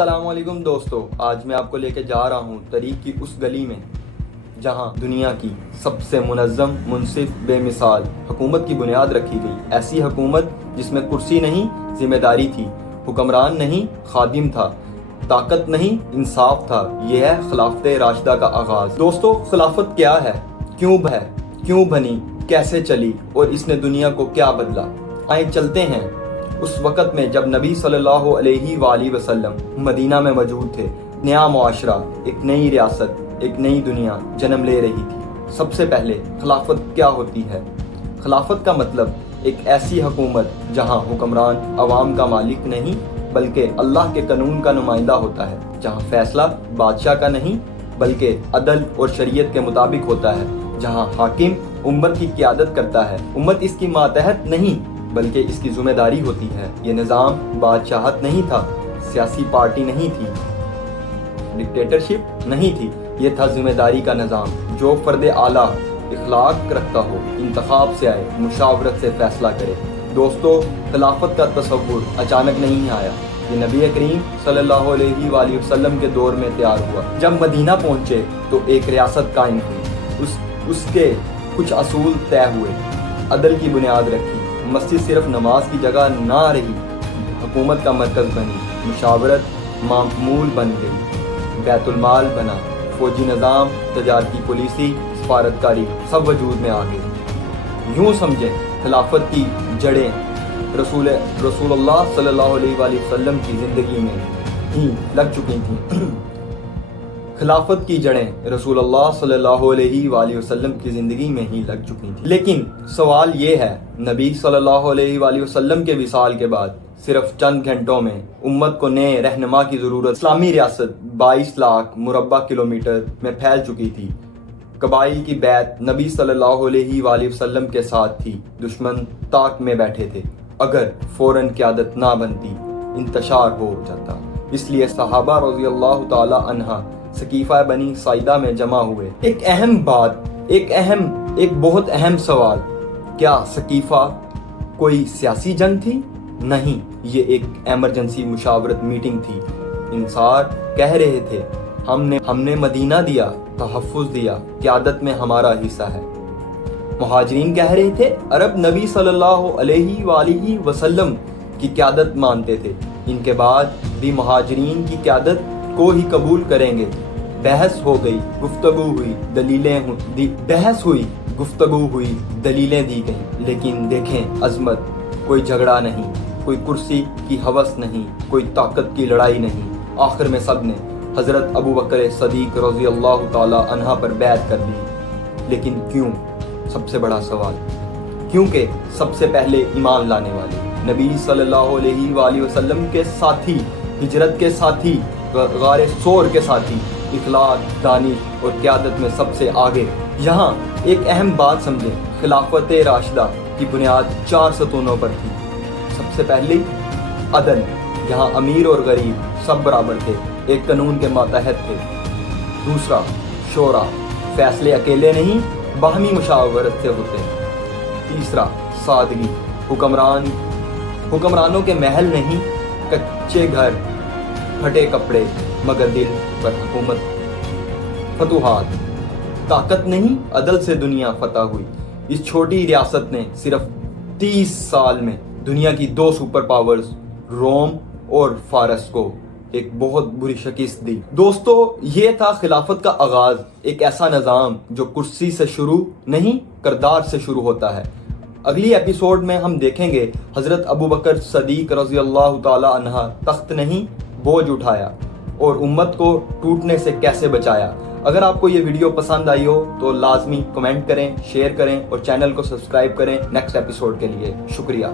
السلام علیکم دوستو، آج میں آپ کو لے کے جا رہا ہوں طریق کی اس گلی میں جہاں دنیا کی سب سے منظم، منصف، بے مثال حکومت کی بنیاد رکھی گئی۔ ایسی حکومت جس میں کرسی نہیں ذمہ داری تھی، حکمران نہیں خادم تھا، طاقت نہیں انصاف تھا۔ یہ ہے خلافت راشدہ کا آغاز۔ دوستو، خلافت کیا ہے، کیوں بنی، کیسے چلی اور اس نے دنیا کو کیا بدلا؟ آئیں چلتے ہیں اس وقت میں جب نبی صلی اللہ علیہ وآلہ وسلم مدینہ میں موجود تھے۔ نیا معاشرہ، ایک نئی ریاست، ایک نئی دنیا جنم لے رہی تھی۔ سب سے پہلے خلافت کیا ہوتی ہے؟ خلافت کا مطلب ایک ایسی حکومت جہاں حکمران عوام کا مالک نہیں بلکہ اللہ کے قانون کا نمائندہ ہوتا ہے، جہاں فیصلہ بادشاہ کا نہیں بلکہ عدل اور شریعت کے مطابق ہوتا ہے، جہاں حاکم امت کی قیادت کرتا ہے، امت اس کی ماتحت نہیں بلکہ اس کی ذمہ داری ہوتی ہے۔ یہ نظام بادشاہت نہیں تھا، سیاسی پارٹی نہیں تھی، ڈکٹیٹرشپ نہیں تھی، یہ تھا ذمہ داری کا نظام۔ جو فرد اعلیٰ اخلاق رکھتا ہو، انتخاب سے آئے، مشاورت سے فیصلہ کرے۔ دوستو، خلافت کا تصور اچانک نہیں آیا، یہ نبی کریم صلی اللہ علیہ وآلہ وسلم کے دور میں تیار ہوا۔ جب مدینہ پہنچے تو ایک ریاست قائم ہوئی، اس کے کچھ اصول طے ہوئے، عدل کی بنیاد رکھی، مسجد صرف نماز کی جگہ نہ رہی، حکومت کا مرکز بنی، مشاورت معمول بن گئی، بیت المال بنا، فوجی نظام، تجارتی پالیسی، سفارتکاری سب وجود میں آ گئی۔ یوں سمجھیں خلافت کی جڑیں رسول اللہ صلی اللہ علیہ وآلہ وسلم کی زندگی میں ہی لگ چکی تھیں۔ خلافت کی جڑیں رسول اللہ صلی اللہ علیہ وآلہ وسلم کی زندگی میں ہی لگ چکی تھیں۔ لیکن سوال یہ ہے، نبی صلی اللہ علیہ وآلہ وسلم کے وصال کے بعد صرف چند گھنٹوں میں امت کو نئے رہنما کی ضرورت۔ اسلامی ریاست 22 لاکھ مربع کلومیٹر میں پھیل چکی تھی۔ قبائل کی بیعت نبی صلی اللہ علیہ وآلہ وسلم کے ساتھ تھی، دشمن طاق میں بیٹھے تھے۔ اگر فوراً قیادت نہ بنتی، انتشار ہو جاتا۔ اس لیے صحابہ رضی اللہ تعالی عنہ سقیفہ بنی ساعدہ میں جمع ہوئے۔ ایک بہت اہم سوال، کیا سقیفہ کوئی سیاسی جنگ تھی؟ نہیں، یہ ایک ایمرجنسی مشاورت میٹنگ تھی۔ انصار کہہ رہے تھے، ہم نے مدینہ دیا، تحفظ دیا، قیادت میں ہمارا حصہ ہے۔ مہاجرین کہہ رہے تھے، عرب نبی صلی اللہ علیہ وآلہ وسلم کی قیادت مانتے تھے، ان کے بعد بھی مہاجرین کی قیادت کو ہی قبول کریں گے۔ بحث ہوئی، گفتگو ہوئی، دلیلیں دی گئیں، لیکن دیکھیں عظمت، کوئی جھگڑا نہیں، کوئی کرسی کی ہوس نہیں، کوئی طاقت کی لڑائی نہیں۔ آخر میں سب نے حضرت ابوبکر صدیق رضی اللہ تعالی عنہ پر بیعت کر دی۔ لیکن کیوں؟ سب سے بڑا سوال، کیونکہ سب سے پہلے ایمان لانے والے، نبی صلی اللہ علیہ وآلہ وسلم کے ساتھی، ہجرت کے ساتھی، غار ثور کے ساتھی، اخلاق، دانش اور قیادت میں سب سے آگے۔ یہاں ایک اہم بات سمجھیں، خلافت راشدہ کی بنیاد 4 ستونوں پر تھی۔ سب سے پہلی عدل، یہاں امیر اور غریب سب برابر تھے، ایک قانون کے ماتحت تھے۔ دوسرا شورا، فیصلے اکیلے نہیں باہمی مشاورت سے ہوتے۔ تیسرا سادگی، حکمرانوں کے محل نہیں، کچے گھر، پھٹے کپڑے، مگر دل پر حکومت۔ فتوحات، طاقت نہیں عدل سے دنیا فتح ہوئی۔ اس چھوٹی ریاست نے صرف 30 سال میں دنیا کی 2 سپر پاورز روم اور فارس کو ایک بہت بری شکست دی۔ دوستو، یہ تھا خلافت کا آغاز، ایک ایسا نظام جو کرسی سے شروع نہیں، کردار سے شروع ہوتا ہے۔ اگلی ایپیسوڈ میں ہم دیکھیں گے حضرت ابوبکر صدیق رضی اللہ تعالی عنہ تخت نہیں بوجھ اٹھایا اور امت کو ٹوٹنے سے کیسے بچایا۔ اگر آپ کو یہ ویڈیو پسند آئی ہو تو لازمی کمنٹ کریں، شیئر کریں اور چینل کو سبسکرائب کریں نیکسٹ ایپیسوڈ کے لیے۔ شکریہ۔